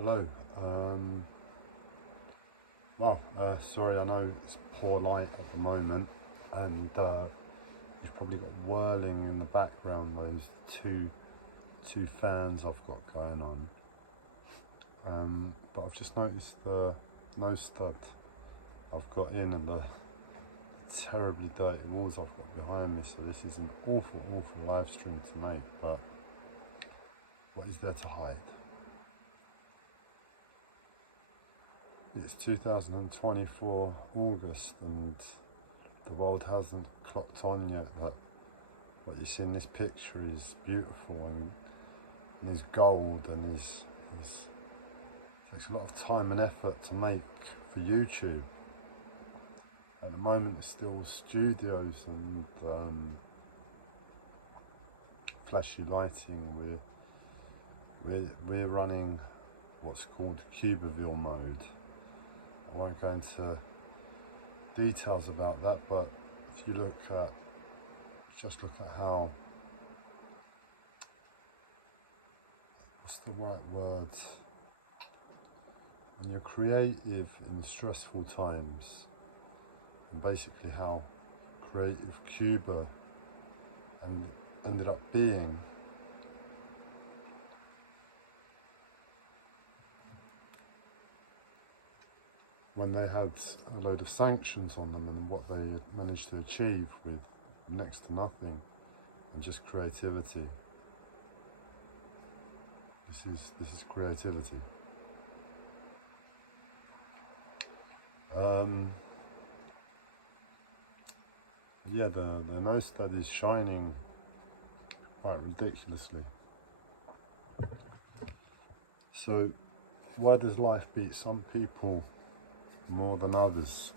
Hello. Sorry, I know it's poor light at the moment, and you've probably got whirling in the background those two fans I've got going on. But I've just noticed the nose stud I've got in and the terribly dirty walls I've got behind me. So this is an awful live stream to make, but what is there to hide? It's 2024 August and the world hasn't clocked on yet that what you see in this picture is beautiful and is gold and is takes a lot of time and effort to make for YouTube. At the moment it's still studios and flashy lighting. We're running what's called Cubeville mode. I won't go into details about that, but if you just look at how, what's the right word? When you're creative in stressful times, and basically how creative Cuba ended up being. When they had a load of sanctions on them and what they managed to achieve with next to nothing and just creativity. This is creativity. Yeah, the nose stud is shining quite ridiculously. So why does life beat some people more than others?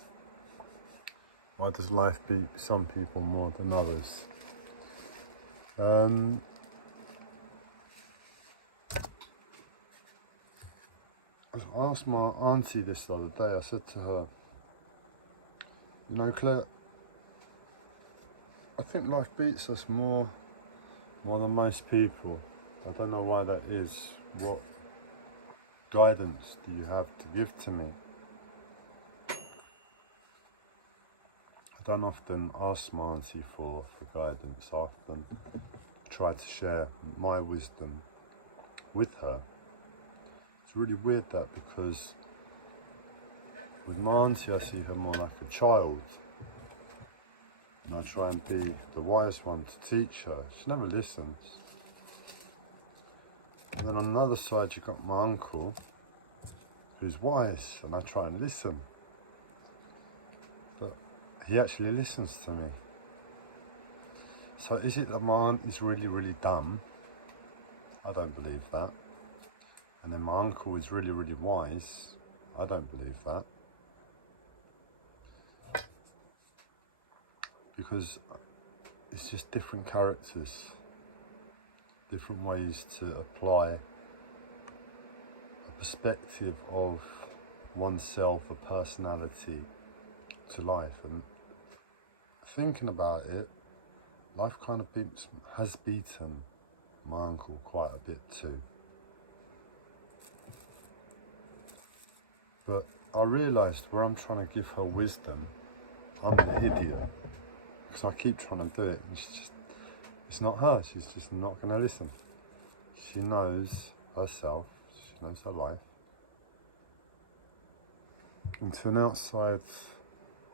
Why does life beat some people more than others? I asked my auntie this the other day. I said to her, you know, Claire, I think life beats us more than most people. I don't know why that is. What guidance do you have to give to me? I don't often ask my auntie for guidance. I often try to share my wisdom with her. It's really weird that, because with my auntie I see her more like a child, and I try and be the wise one to teach her. She never listens. And then on the other side you've got my uncle, who's wise, and I try and listen. But he actually listens to me. So is it that my aunt is really dumb? I don't believe that. And then my uncle is really wise? I don't believe that. Because it's just different characters, different ways to apply a perspective of oneself, a personality to life. And thinking about it, life kind of has beaten my uncle quite a bit too. But I realised where I'm trying to give her wisdom, I'm the idiot. Because I keep trying to do it and it's not her. She's just not going to listen. She knows herself, she knows her life. And to an outside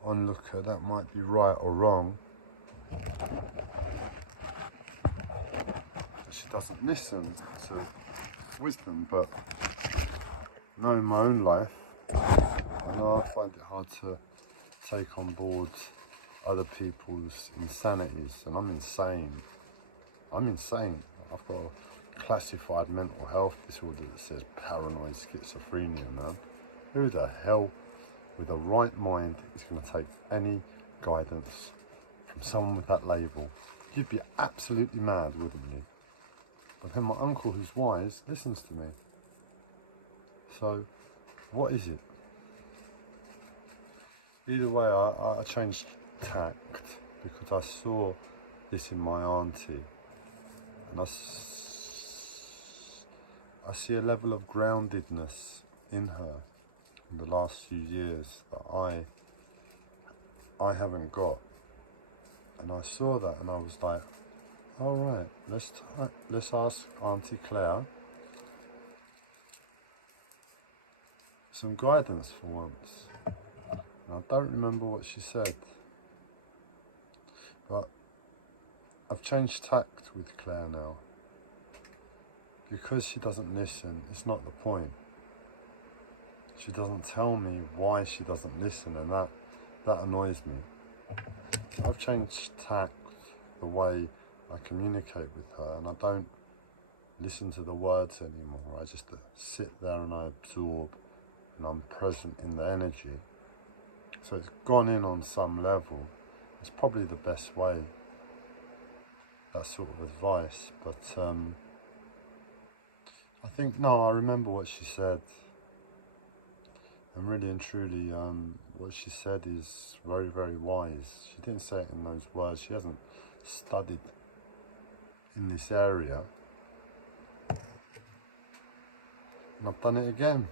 onlooker, that might be right or wrong. She doesn't listen to wisdom, but knowing my own life, I know I find it hard to take on board other people's insanities, and I'm insane. I've got a classified mental health disorder that says paranoid schizophrenia, man. Who the hell with a right mind is going to take any guidance from someone with that label? You'd be absolutely mad, wouldn't you? But then my uncle, who's wise, listens to me. So what is it? Either way, I changed tact because I saw this in my auntie, and I see a level of groundedness in her in the last few years that I haven't got. And I saw that and I was like, all right, let's ask Auntie Claire some guidance for once. And I don't remember what she said, but I've changed tact with Claire now. Because she doesn't listen, it's not the point. She doesn't tell me why she doesn't listen, and that annoys me. So I've changed tact, the way I communicate with her, and I don't listen to the words anymore. I just sit there and I absorb, and I'm present in the energy. So it's gone in on some level. It's probably the best way, that sort of advice. But I think, no, I remember what she said. And really and truly, what she said is very, very wise. She didn't say it in those words. She hasn't studied in this area. And I've done it again.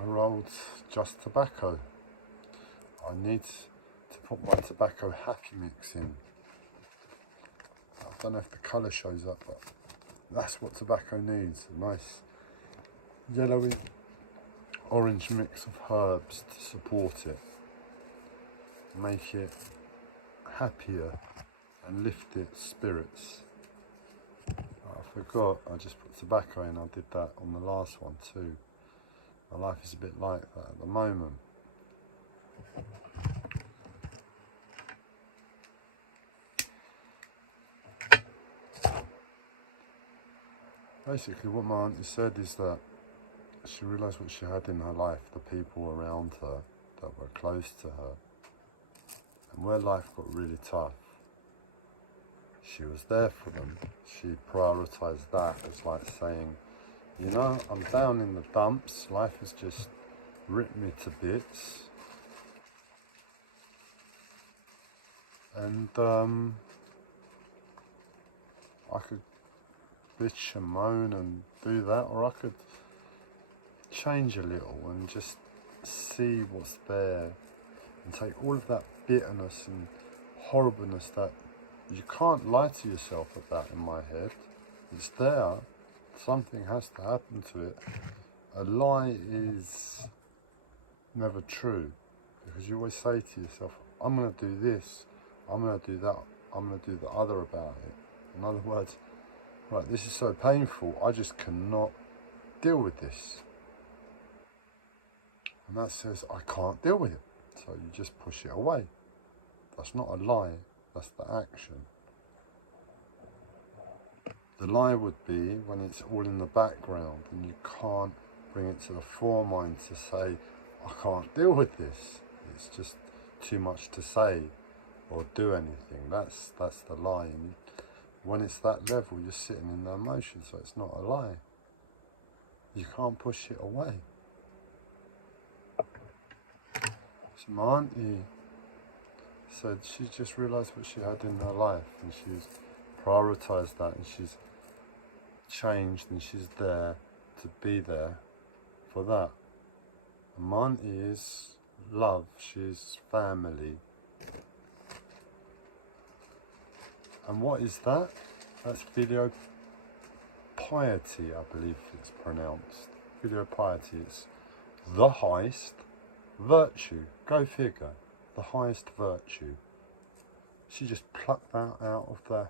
I rolled just tobacco. I need to put my tobacco happy mix in. I don't know if the colour shows up, but that's what tobacco needs. A nice yellowy orange mix of herbs to support it. Make it happier and lift its spirits. I forgot, I just put tobacco in. I did that on the last one too. My life is a bit like that at the moment. Basically what my auntie said is that she realised what she had in her life, the people around her that were close to her. And where life got really tough, she was there for them. She prioritised that as like saying, you know, I'm down in the dumps, life has just ripped me to bits. And I could bitch and moan and do that, or I could change a little and just see what's there and take all of that bitterness and horribleness that you can't lie to yourself about in my head. It's there. Something has to happen to it. A lie is never true, because you always say to yourself, I'm going to do this, I'm going to do that, I'm going to do the other about it. In other words, right, this is so painful, I just cannot deal with this. And that says, I can't deal with it. So you just push it away. That's not a lie, that's the action. The lie would be when it's all in the background and you can't bring it to the foremind to say, I can't deal with this. It's just too much to say or do anything. That's the lie. And when it's that level, you're sitting in the emotion, so it's not a lie. You can't push it away. So my auntie said she just realised what she had in her life, and she's prioritised that, and she's changed, and she's there to be there for that. And my auntie is love, she's family. And what is that? That's filial piety, I believe it's pronounced. Filial piety, it's the highest virtue. Go figure. The highest virtue. She just plucked that out of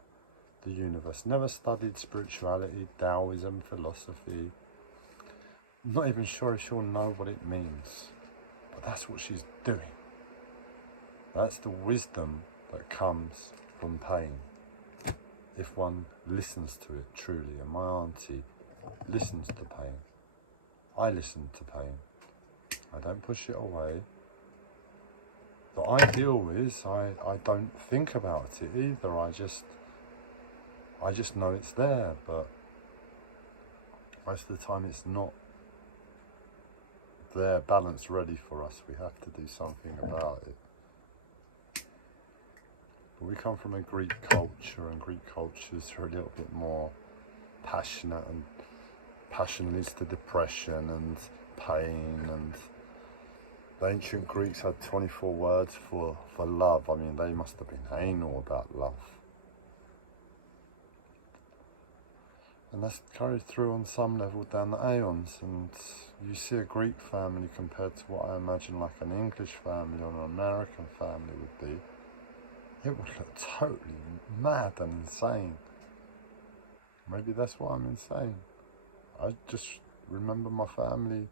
the universe. Never studied spirituality, Taoism, philosophy. Not even sure if she'll know what it means. But that's what she's doing. That's the wisdom that comes from pain, if one listens to it truly. And my auntie listens to pain. I listen to pain. I don't push it away. The ideal is I don't think about it either. I just know it's there, but most of the time it's not there, balanced, ready for us. We have to do something about it. But we come from a Greek culture, and Greek cultures are a little bit more passionate and passion leads to depression and pain, and the ancient Greeks had 24 words for love. I mean, they must have been anal about love. And that's carried through on some level down the aeons, and you see a Greek family compared to what I imagine like an English family or an American family would be. It would look totally mad and insane. Maybe that's why I'm insane. I just remember my family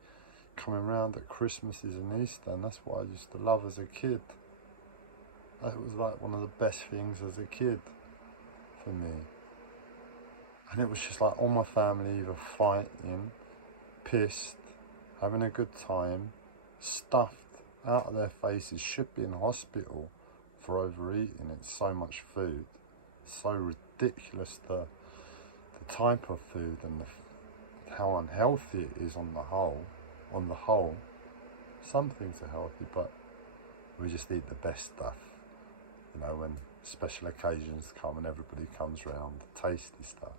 coming round at Christmases and Easter, and that's what I used to love as a kid. That was like one of the best things as a kid for me. And it was just like all my family either fighting, pissed, having a good time, stuffed out of their faces, should be in hospital for overeating. It's so much food, so ridiculous the type of food and how unhealthy it is on the whole. On the whole, some things are healthy, but we just eat the best stuff. You know, when special occasions come and everybody comes round, tasty stuff.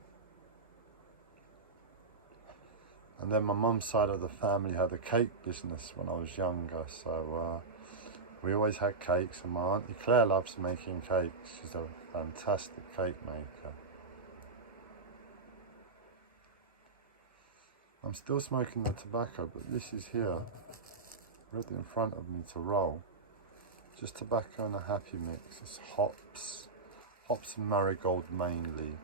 And then my mum's side of the family had a cake business when I was younger, so we always had cakes, and my Auntie Claire loves making cakes. She's a fantastic cake maker. I'm still smoking the tobacco, but this is here, ready in front of me to roll. Just tobacco and a happy mix. It's hops and marigold mainly.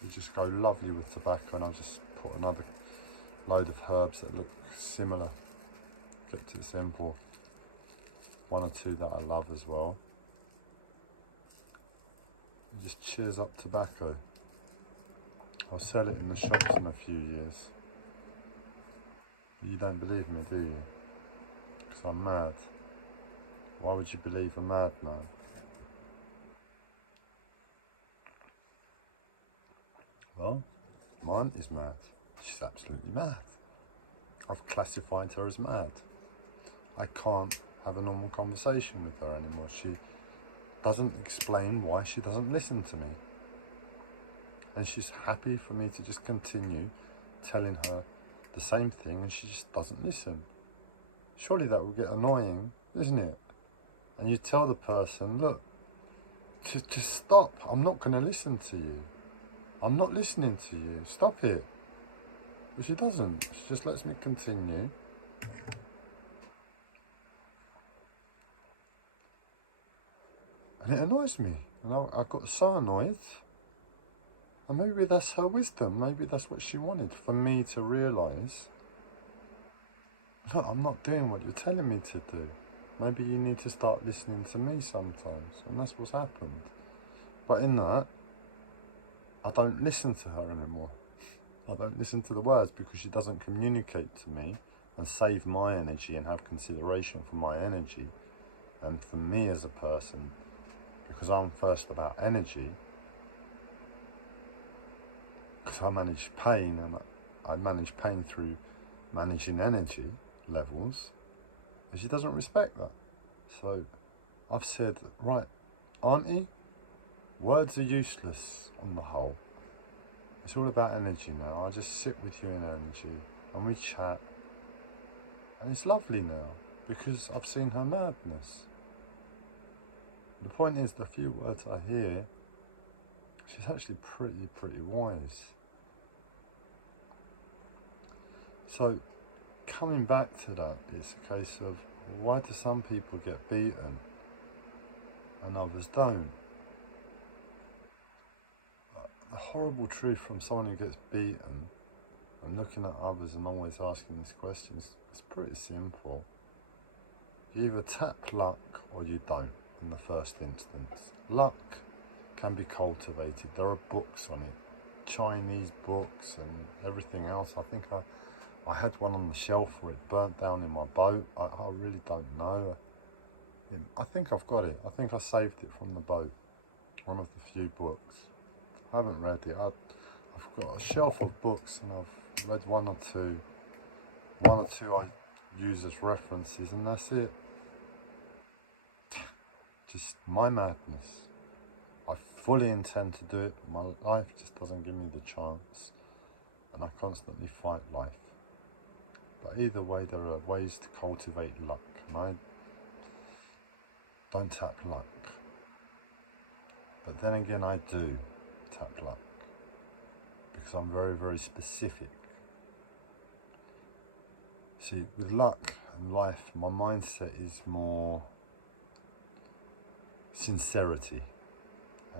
They just go lovely with tobacco, and I'll just put another load of herbs that look similar. Kept it simple. One or two that I love as well. It just cheers up tobacco. I'll sell it in the shops in a few years. You don't believe me, do you? Because I'm mad. Why would you believe a madman? Well, mine is mad. She's absolutely mad. I've classified her as mad. I can't have a normal conversation with her anymore. She doesn't explain why she doesn't listen to me. And she's happy for me to just continue telling her the same thing, and she just doesn't listen. Surely that will get annoying, isn't it? And you tell the person, look, just stop. I'm not going to listen to you. I'm not listening to you. Stop it. But she doesn't. She just lets me continue. And it annoys me. And I got so annoyed. And maybe that's her wisdom. Maybe that's what she wanted, for me to realise, look, I'm not doing what you're telling me to do. Maybe you need to start listening to me sometimes. And that's what's happened. But in that, I don't listen to her anymore. I don't listen to the words because she doesn't communicate to me and save my energy and have consideration for my energy and for me as a person, because I'm first about energy. Because I manage pain, and I manage pain through managing energy levels, and she doesn't respect that. So I've said, right, Auntie, words are useless on the whole. It's all about energy now. I just sit with you in energy and we chat, and it's lovely now because I've seen her madness. The point is, the few words I hear, she's actually pretty wise. So, coming back to that, it's a case of, why do some people get beaten and others don't? The horrible truth from someone who gets beaten and looking at others and always asking these questions, it's pretty simple. You either tap luck or you don't in the first instance. Luck can be cultivated. There are books on it, Chinese books and everything else. I think I had one on the shelf where it burnt down in my boat. I really don't know. I think I've got it. I think I saved it from the boat. One of the few books. I haven't read it. I've got a shelf of books and I've read one or two. One or two I use as references, and that's it. Just my madness. I fully intend to do it, but my life just doesn't give me the chance. and I constantly fight life. But either way, there are ways to cultivate luck, and I don't tap luck. But then again, I do tap luck, because I'm very, very specific. See, with luck and life, my mindset is more sincerity.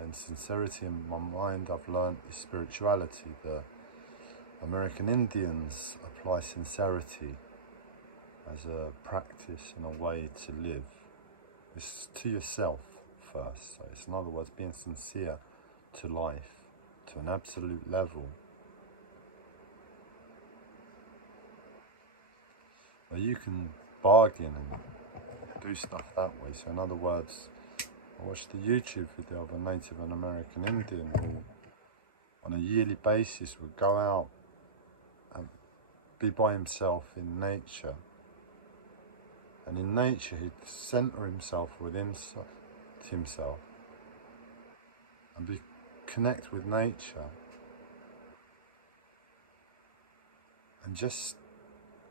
And sincerity in my mind, I've learned, is spirituality. The American Indians apply sincerity as a practice and a way to live. It's to yourself first. So it's, in other words, being sincere to life to an absolute level, where you can bargain and do stuff that way. So in other words, I watched a YouTube video of a Native American Indian who on a yearly basis would go out and be by himself in nature. And in nature he'd centre himself within himself and connect with nature and just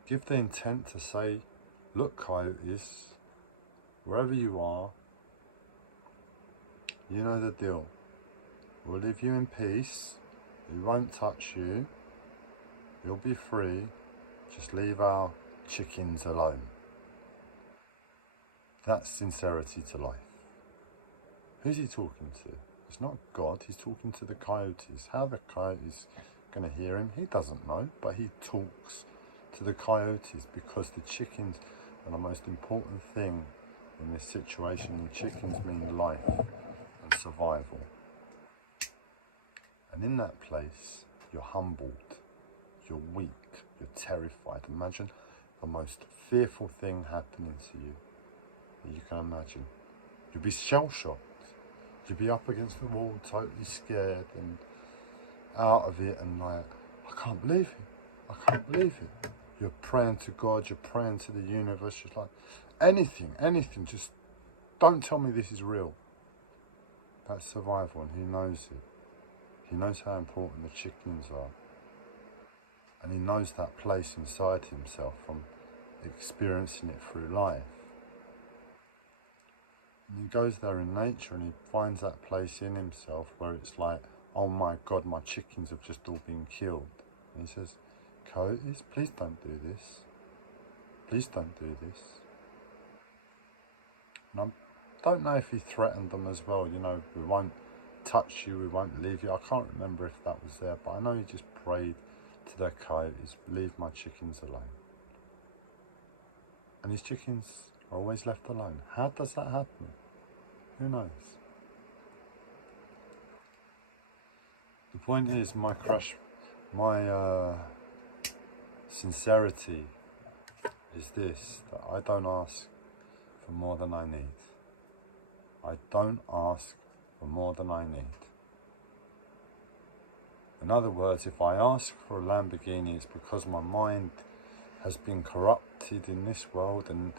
give the intent to say, look, coyotes, wherever you are, you know the deal. We'll leave you in peace. We won't touch you. You'll be free. Just leave our chickens alone. That's sincerity to life. Who's he talking to? It's not God. He's talking to the coyotes. How the coyotes going to hear him, he doesn't know. But he talks to the coyotes because the chickens are the most important thing in this situation. And chickens mean life and survival. And in that place, you're humbled, you're weak, you're terrified. Imagine the most fearful thing happening to you that you can imagine. You'll be shell-shocked. You'll be up against the wall, totally scared and out of it, and like, I can't believe it. I can't believe it. You're praying to God, you're praying to the universe, just like, anything, just don't tell me this is real. That's survival, and he knows it. He knows how important the chickens are. And he knows that place inside himself from experiencing it through life. And he goes there in nature and he finds that place in himself where it's like, oh my God, my chickens have just all been killed. And he says, coyotes, please don't do this. Please don't do this. And I don't know if he threatened them as well, you know, we won't touch you, we won't leave you. I can't remember if that was there, but I know he just prayed to the coyotes, leave my chickens alone. And his chickens are always left alone. How does that happen? Who knows? The point is, my sincerity is this, that I don't ask for more than I need. I don't ask for more than I need. In other words, if I ask for a Lamborghini, it's because my mind has been corrupted in this world, and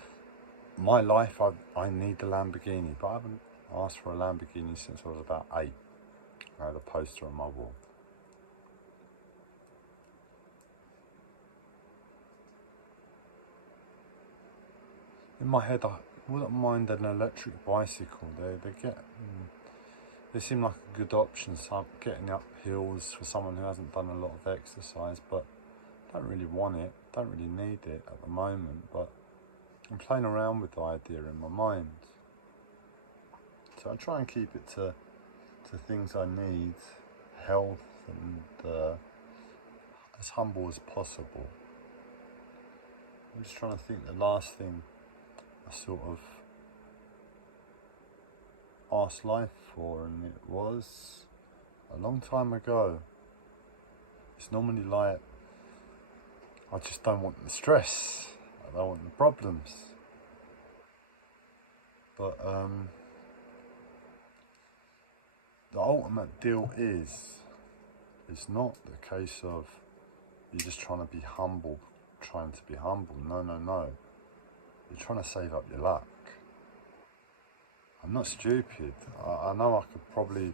my life, I need a Lamborghini. But I haven't asked for a Lamborghini since I was about 8. I had a poster on my wall. In my head, I wouldn't mind an electric bicycle. They seem like a good option. So getting up hills for someone who hasn't done a lot of exercise, but don't really want it, don't really need it at the moment. But I'm playing around with the idea in my mind. So I try and keep it to things I need, health, and as humble as possible. I'm just trying to think the last thing I sort of asked life for, and it was a long time ago. It's normally like, I just don't want the stress, I don't want the problems. But the ultimate deal is, it's not the case of you're just trying to be humble, No. You're trying to save up your luck. I'm not stupid. I know I could probably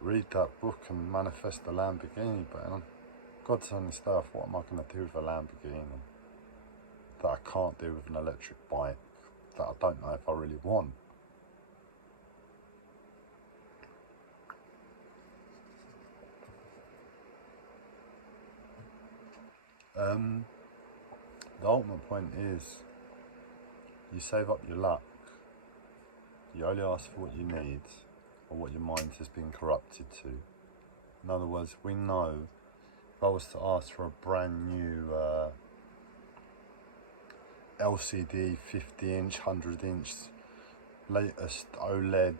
read that book and manifest a Lamborghini, but God's honest earth, what am I going to do with a Lamborghini that I can't do with an electric bike that I don't know if I really want? The ultimate point is, you save up your luck. You only ask for what you need, or what your mind has been corrupted to. In other words, we know, if I was to ask for a brand new LCD 50-inch, 100-inch, latest OLED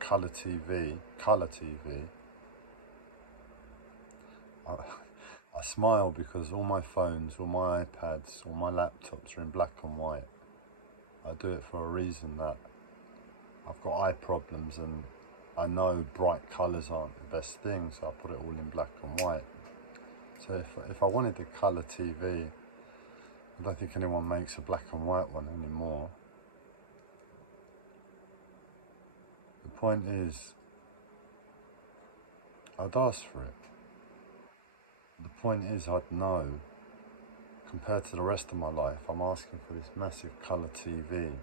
colour TV, I smile because all my phones, all my iPads, all my laptops are in black and white. I do it for a reason, that I've got eye problems and I know bright colours aren't the best thing, so I put it all in black and white. So if I wanted a colour TV, I don't think anyone makes a black and white one anymore. The point is, I'd ask for it. The point is, I'd know, compared to the rest of my life, I'm asking for this massive colour TV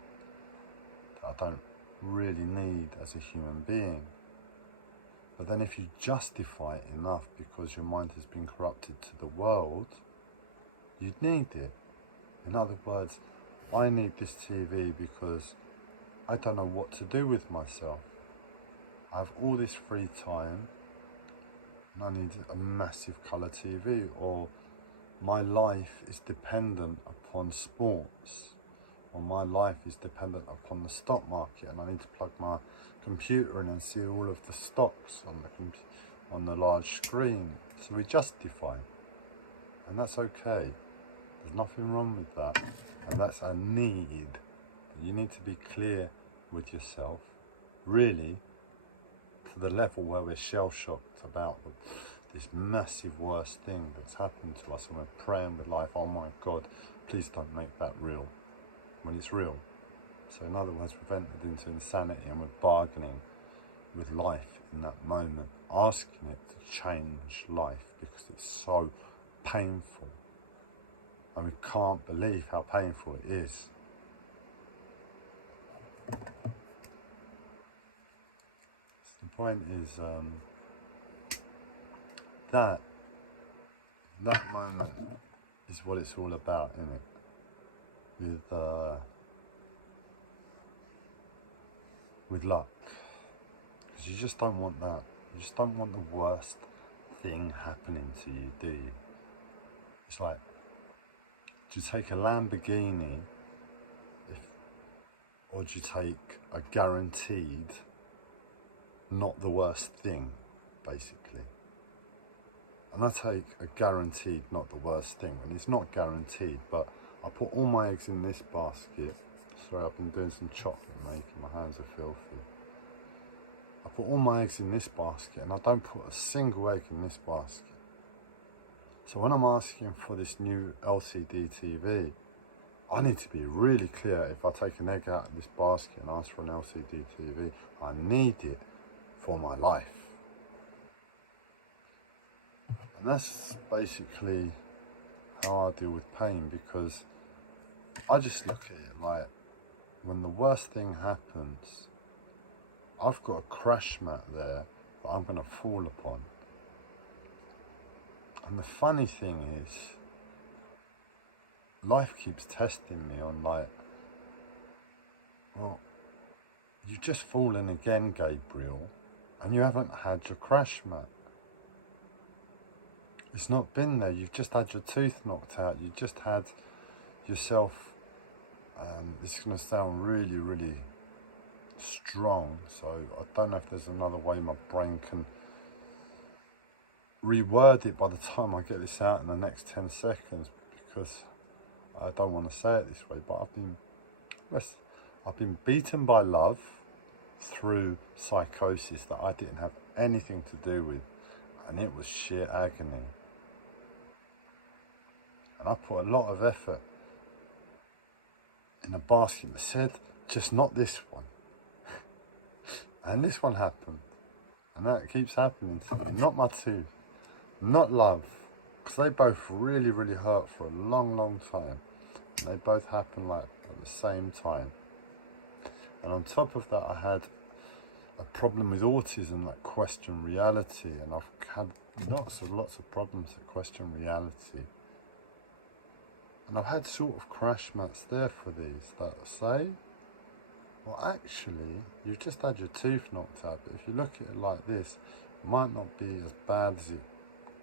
that I don't really need as a human being. But then if you justify it enough because your mind has been corrupted to the world, you'd need it. In other words, I need this TV because I don't know what to do with myself. I have all this free time and I need a massive colour TV, or my life is dependent upon sports, or my life is dependent upon the stock market and I need to plug my computer in and see all of the stocks on the large screen. So we justify, and that's okay. There's nothing wrong with that, and that's a need. You need to be clear with yourself, really, to the level where we're shell-shocked about this massive worst thing that's happened to us, and we're praying with life, oh my God, please don't make that real, when it's real. So in other words, we've entered into insanity and we're bargaining with life in that moment, asking it to change life because it's so painful. And we can't believe how painful it is. The point is that moment is what it's all about, isn't it? With luck, because you just don't want that. You just don't want the worst thing happening to you, do you? It's like, do you take a Lamborghini, or do you take a guaranteed, not the worst thing, basically? And I take a guaranteed, not the worst thing, and it's not guaranteed, but I put all my eggs in this basket. Sorry, I've been doing some chocolate making, my hands are filthy. I put all my eggs in this basket and I don't put a single egg in this basket. So when I'm asking for this new LCD TV, I need to be really clear. If I take an egg out of this basket and ask for an LCD TV, I need it for my life. And that's basically how I deal with pain, because I just look at it like, when the worst thing happens, I've got a crash mat there that I'm going to fall upon. And the funny thing is, life keeps testing me on like, well, you've just fallen again, Gabriel, and you haven't had your crash mat. It's not been there. You've just had your tooth knocked out. You just had yourself, this is going to sound really, really strong, so I don't know if there's another way my brain can reword it by the time I get this out in the next 10 seconds, because I don't want to say it this way, but I've been beaten by love through psychosis that I didn't have anything to do with, and it was sheer agony. And I put a lot of effort in a basket that said, just not this one. And this one happened. And that keeps happening to me. Not my tooth, not love, because they both really, really hurt for a long, long time. And they both happened like at the same time. And on top of that, I had a problem with autism, like question reality, and I've had lots of problems that question reality. And I've had sort of crash mats there for these that say, well, actually, you've just had your tooth knocked out, but if you look at it like this, it might not be as bad as it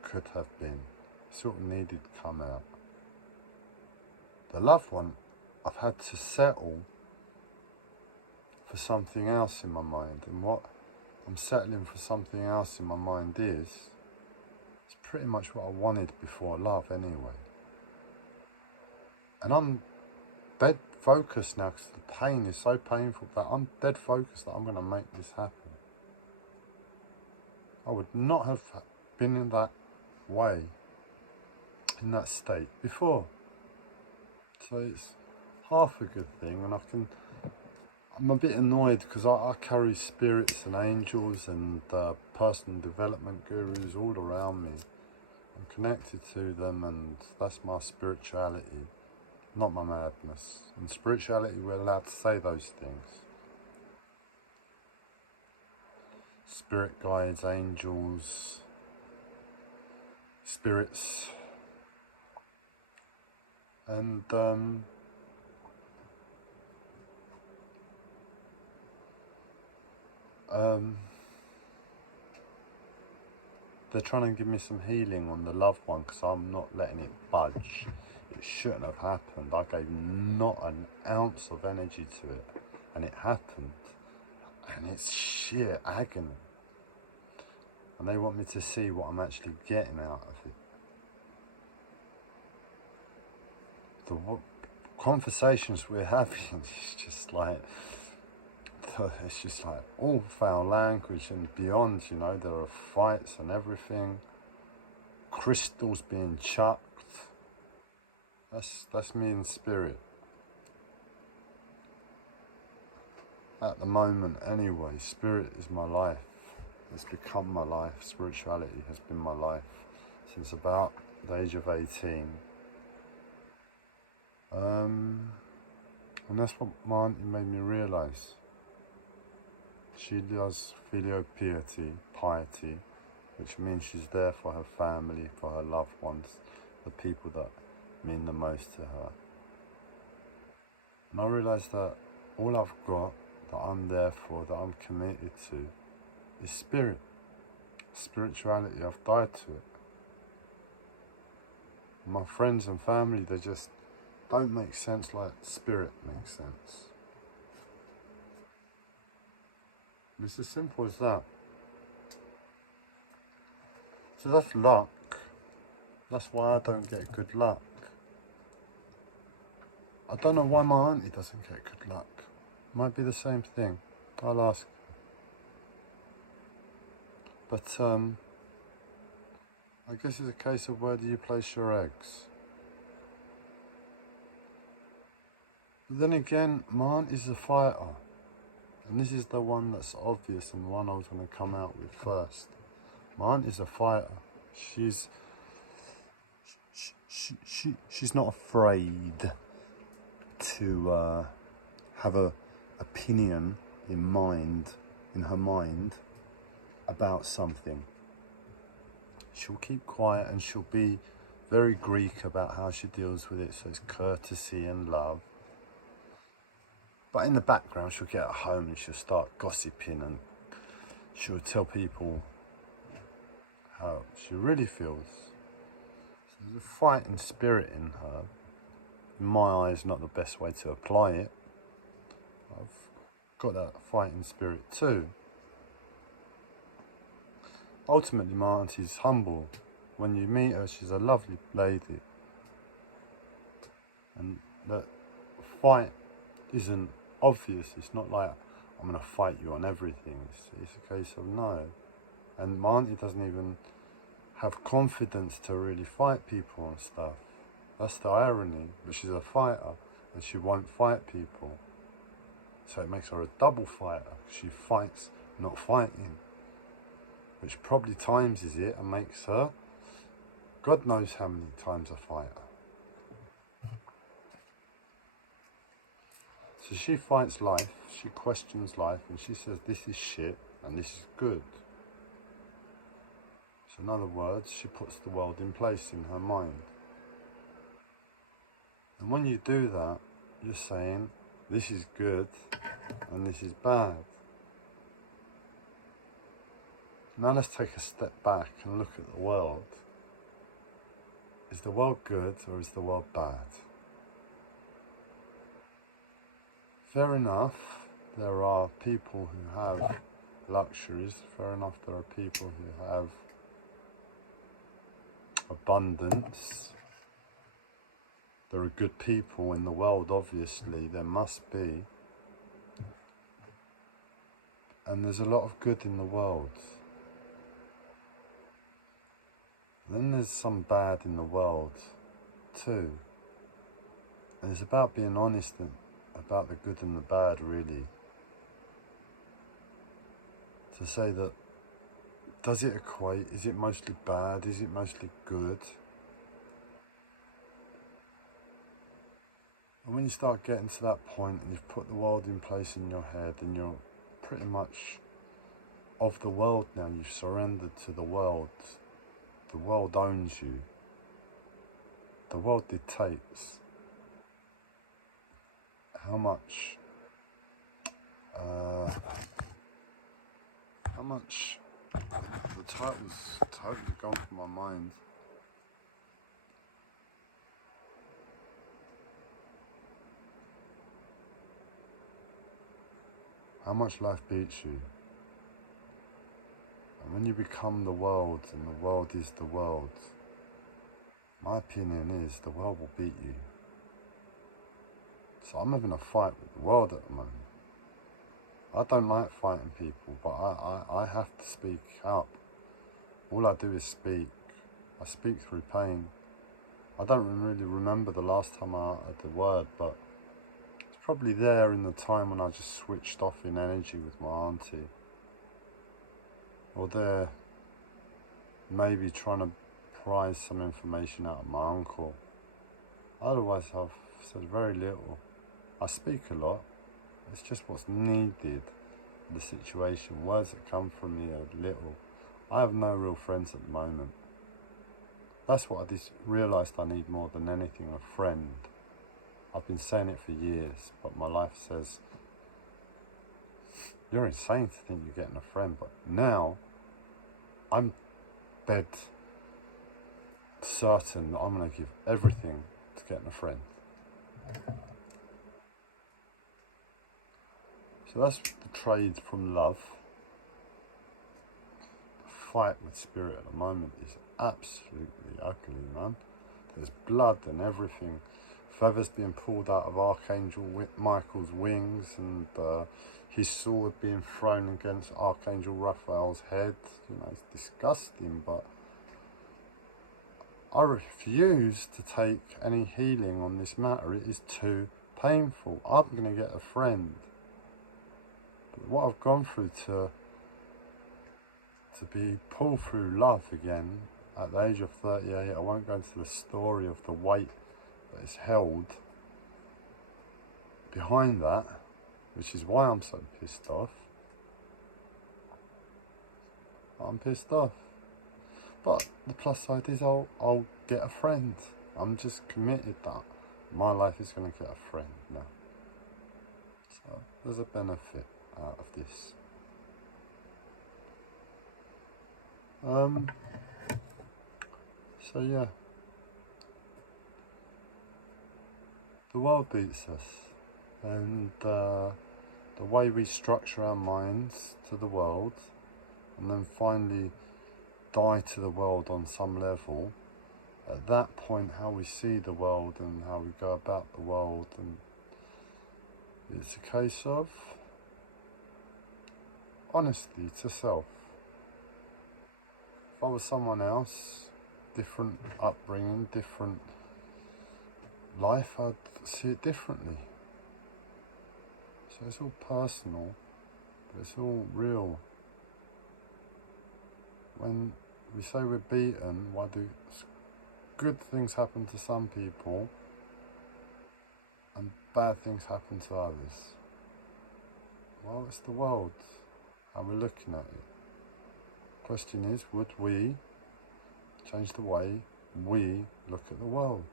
could have been. It sort of needed to come out. The love one, I've had to settle for something else in my mind, and what I'm settling for something else in my mind is, it's pretty much what I wanted before love anyway. And I'm dead focused now because the pain is so painful that I'm dead focused that I'm going to make this happen. I would not have been in that way, in that state before. So it's half a good thing, and I'm a bit annoyed because I carry spirits and angels and personal development gurus all around me. I'm connected to them, and that's my spirituality, not my madness. In spirituality, we're allowed to say those things. Spirit guides, angels, spirits, and they're trying to give me some healing on the loved one because I'm not letting it budge. It shouldn't have happened. I gave not an ounce of energy to it, and it happened, and it's sheer agony. And they want me to see what I'm actually getting out of it. The conversations we're having is just like, it's just like all foul language and beyond, you know. There are fights and everything, crystals being chucked. That's me in spirit at the moment anyway. Spirit is my life. It's become my life. Spirituality has been my life since about the age of 18. And that's what my auntie made me realise. She does filial piety, which means she's there for her family, for her loved ones, the people that mean the most to her. And I realised that all I've got, that I'm there for, that I'm committed to, is spirit. Spirituality, I've died to it. My friends and family, they just don't make sense like spirit makes sense. It's as simple as that. So that's luck. That's why I don't get good luck. I don't know why my auntie doesn't get good luck. Might be the same thing. I'll ask. But I guess it's a case of where do you place your eggs. But then again, my aunt is a fighter. And this is the one that's obvious and the one I was going to come out with first. My aunt is a fighter. She's not afraid to have a opinion in her mind about something. She'll keep quiet and she'll be very Greek about how she deals with it, so it's courtesy and love. But in the background, she'll get at home and she'll start gossiping, and she'll tell people how she really feels. So there's a fighting spirit in her. In my eyes, not the best way to apply it. I've got that fighting spirit too. Ultimately, my auntie's humble. When you meet her, she's a lovely lady. And that fight isn't obvious. It's not like I'm going to fight you on everything. It's a case of no. And my auntie doesn't even have confidence to really fight people and stuff. That's the irony. But she's a fighter and she won't fight people. So it makes her a double fighter. She fights not fighting, which probably times it and makes her God knows how many times I fight her. So she fights life, she questions life, and she says this is shit and this is good. So in other words, she puts the world in place in her mind. And when you do that, you're saying this is good and this is bad. Now let's take a step back and look at the world. Is the world good or is the world bad? Fair enough, there are people who have luxuries. Fair enough, there are people who have abundance. There are good people in the world, obviously, there must be. And there's a lot of good in the world. Then there's some bad in the world too. And it's about being honest about the good and the bad, really. To say that, does it equate? Is it mostly bad? Is it mostly good? And when you start getting to that point and you've put the world in place in your head and you're pretty much of the world now, you've surrendered to the world. The world owns you. The world dictates how much the title's totally gone from my mind. How much life beats you. And when you become the world and the world is the world, my opinion is the world will beat you. So I'm having a fight with the world at the moment. I don't like fighting people, but I have to speak up. All I do is speak. I speak through pain. I don't really remember the last time I uttered the word, but it's probably there in the time when I just switched off in energy with my auntie. Or there, maybe trying to prize some information out of my uncle. Otherwise I've said very little. I speak a lot. It's just what's needed in the situation. Words that come from me are little. I have no real friends at the moment. That's what I just realised I need more than anything, a friend. I've been saying it for years, but my life says, you're insane to think you're getting a friend. But now, I'm dead certain that I'm going to give everything to getting a friend. So that's the trade from love. The fight with spirit at the moment is absolutely ugly, man. There's blood and everything. Feathers being pulled out of Archangel Michael's wings, and his sword being thrown against Archangel Raphael's head. You know, it's disgusting, but I refuse to take any healing on this matter. It is too painful. I'm going to get a friend. But what I've gone through to be pulled through love again at the age of 38, I won't go into the story of the weight that is held behind that, which is why I'm so pissed off. I'm pissed off. But the plus side is I'll get a friend. I'm just committed that my life is going to get a friend now. So there's a benefit out of this. So yeah, the world beats us, and the way we structure our minds to the world, and then finally die to the world on some level, at that point how we see the world and how we go about the world, and it's a case of honesty to self. If I was someone else, different upbringing, different life, I'd see it differently. So it's all personal, but it's all real. When we say we're beaten, why do good things happen to some people and bad things happen to others? Well, it's the world, how we're looking at it. Question is, would we change the way we look at the world?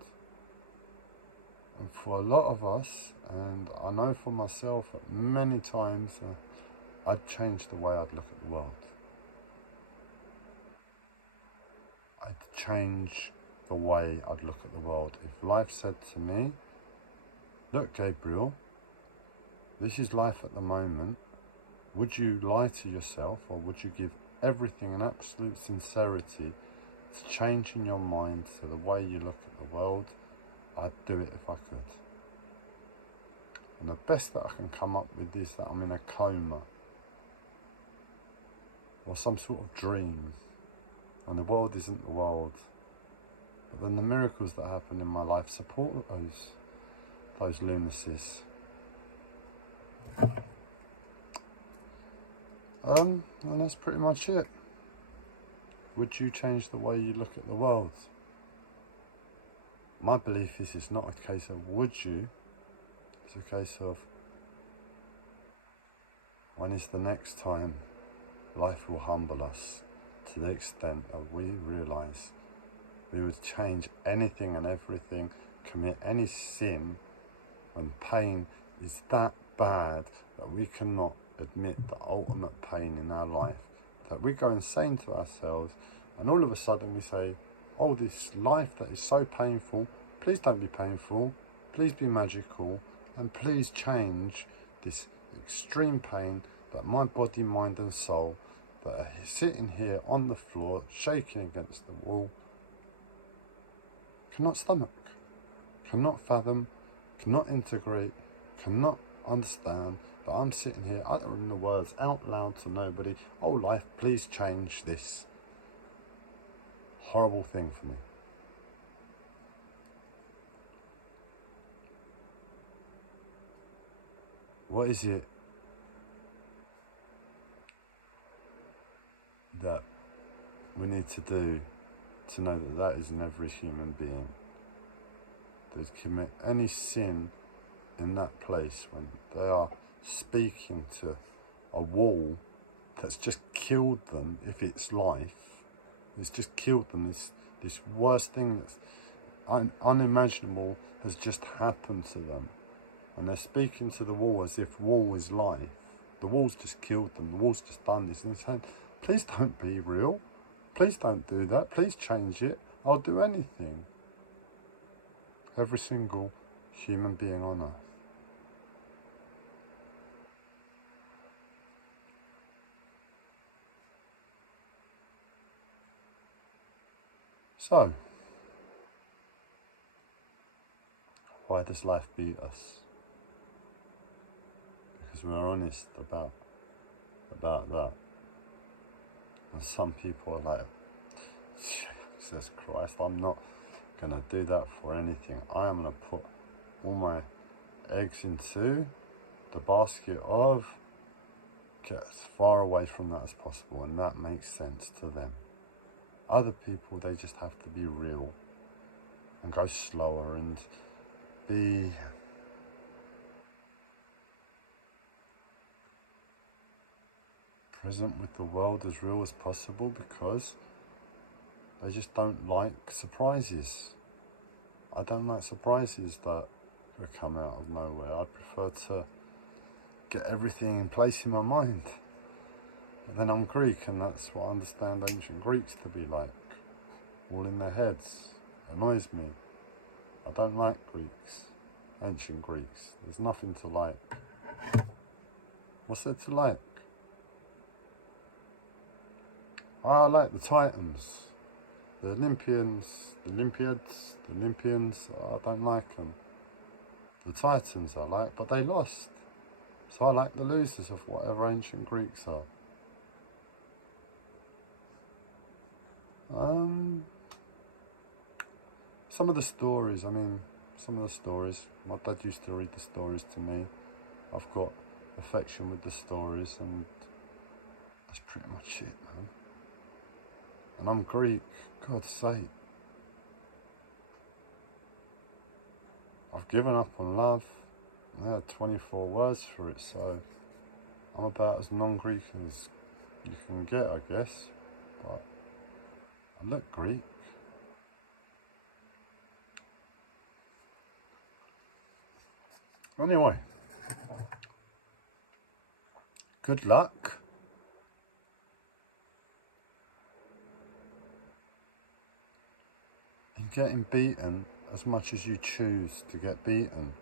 And for a lot of us, and I know for myself at many times, I'd change the way I'd look at the world. I'd change the way I'd look at the world. If life said to me, look, Gabriel, this is life at the moment. Would you lie to yourself, or would you give everything in absolute sincerity to changing your mind to the way you look at the world? I'd do it if I could. And the best that I can come up with is that I'm in a coma or some sort of dream, and the world isn't the world. But then the miracles that happen in my life support those lunacies. And that's pretty much it. Would you change the way you look at the world? My belief is it's not a case of would you, it's a case of when is the next time life will humble us to the extent that we realise we would change anything and everything, commit any sin when pain is that bad that we cannot admit the ultimate pain in our life, that we go insane to ourselves, and all of a sudden we say, oh, this life that is so painful, please don't be painful, please be magical, and please change this extreme pain that my body, mind and soul that are sitting here on the floor, shaking against the wall, cannot stomach, cannot fathom, cannot integrate, cannot understand that I'm sitting here uttering the words out loud to nobody, oh life, please change this horrible thing for me. What is it that we need to do to know that that is in every human being? They commit any sin in that place when they are speaking to a wall that's just killed them. If it's life, it's just killed them. This worst thing that's unimaginable has just happened to them, and they're speaking to the wall as if wall is life. The wall's just killed them. The wall's just done this, and they're saying, please don't be real, please don't do that, please change it, I'll do anything. Every single human being on earth. So, why does life beat us? Because we're honest about that. And some people are like, Jesus Christ, I'm not going to do that for anything. I am going to put all my eggs into the basket of get as far away from that as possible, and that makes sense to them. Other people, they just have to be real and go slower and be present with the world as real as possible, because they just don't like surprises. I don't like surprises that come out of nowhere. I prefer to get everything in place in my mind. But then I'm Greek, and that's what I understand ancient Greeks to be like. All in their heads. It annoys me. I don't like Greeks. Ancient Greeks. There's nothing to like. What's there to like? I like the Titans. The Olympians, the Olympiads, the Olympians, I don't like them. The Titans I like, but they lost. So I like the losers of whatever ancient Greeks are. Some of the stories, my dad used to read the stories to me. I've got affection with the stories, and that's pretty much it, man. And I'm Greek, God's sake. I've given up on love. I had 24 words for it, so I'm about as non-Greek as you can get, I guess. But I look Greek. Anyway, good luck. In getting beaten as much as you choose to get beaten.